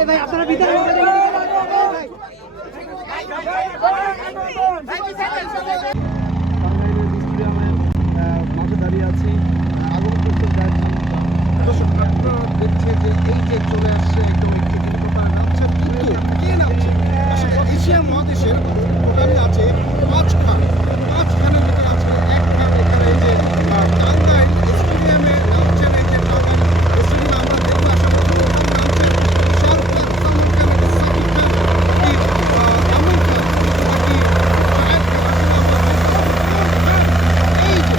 ভাই আপনারা ভিতরে দাঁড়িয়ে আছি দর্শক আপনারা দেখছে যে এই যে চলে আসছে একদম একটি হেলিকপ্টার নামছে কিন্তু কে নামছে আসলে এশিয়া মহাদেশের ওখানে আছে পাঁচ খান পাঁচ খানের ভিতরে আছে এক খান এখানে এই যে আহ, টাঙ্গাইল স্টেডিয়ামে নামছেন এই যে টাঙ্গাইল স্টেডিয়ামে আমরা দেখব আসলে নামছেন শাহরুখ খান সালমান খান এবং সাকিব খান কি আহ, আমির খান নাকি শাহেদ খান আসলে আমরা দেখব। এই যে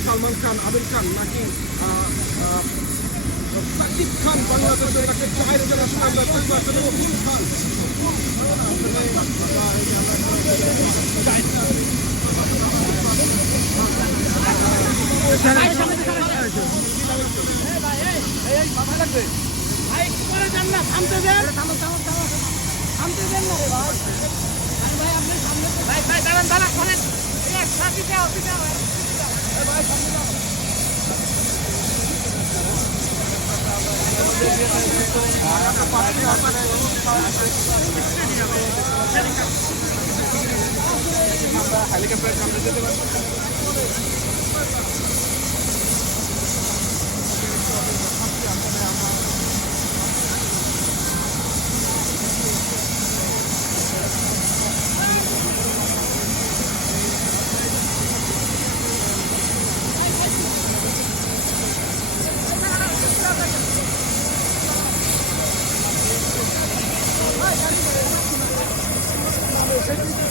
সালমান খান আমির খান নাকি সাকিব খান বাংলাদেশের তাকে চায়ের জন্য আমরা দেখব আসলে কোন খান। সামনে হেলিকপ্টার সামনে যেতে পারব Yeah.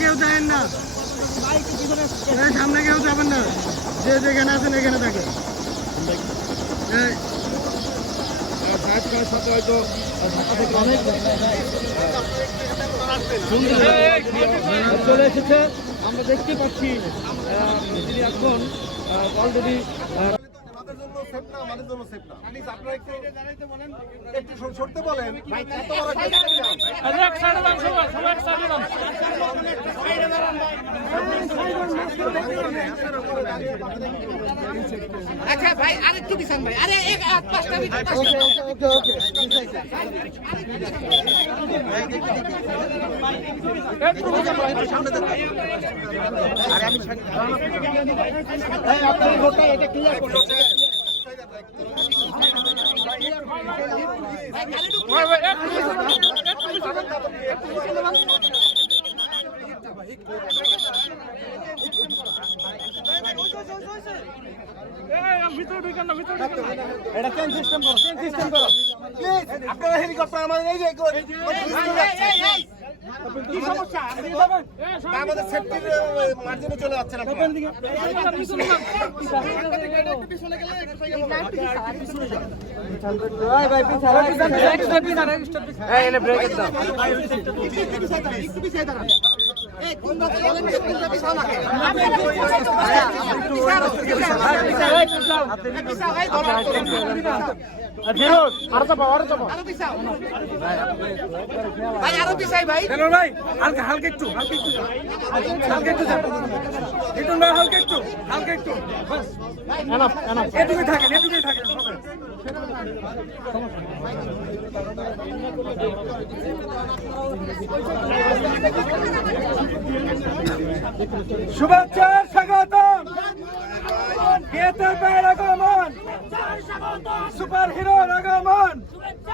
কেউ যাবেন না। সামনে কেউ যাবেন না। যে যেখানে আছেন এখানে থাকে চলে এসেছে। আমরা দেখতে পাচ্ছি তিনি এখন অলরেডি সেফ না আমাদের জন্য সেফ না। প্লিজ আপনারা একটু একটু সর- সরতে বলেন। এত বড়। আচ্ছা ভাই আরেকটু পিছান ভাই। আরে এক আট পাঁচটা মিনিট ওকে ওকে ওকে এই আপনার ভোটটা এটা ক্লিয়ার করুন। এটা চেঞ্জ সিস্টেম করো চেঞ্জ সিস্টেম করো প্লিজ আপনারা হেলিকপ্টার আমাদের এই যে কি সমস্যা আমাদের সেফটির মার্জিনে চলে যাচ্ছে না একটু পিছিয়ে দাঁড়ান হালকা একটু হালকা একটু। হালকা একটু হালকা একটু হালকা একটু এটুকুই থাকেন এটুকুই থাকেন। শুভেচ্ছা স্বাগতম। কেতবের আগমন। সুপার হিরোর আগমন।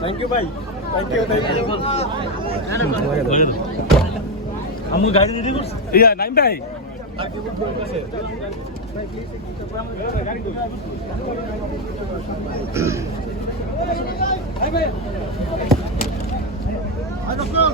থ্যাংক ইউ ভাই থ্যাংক ইউ থ্যাংক ইউ আমি গাড়ি রেডি করছি ইয়া নাইম ভাই 아이고 끔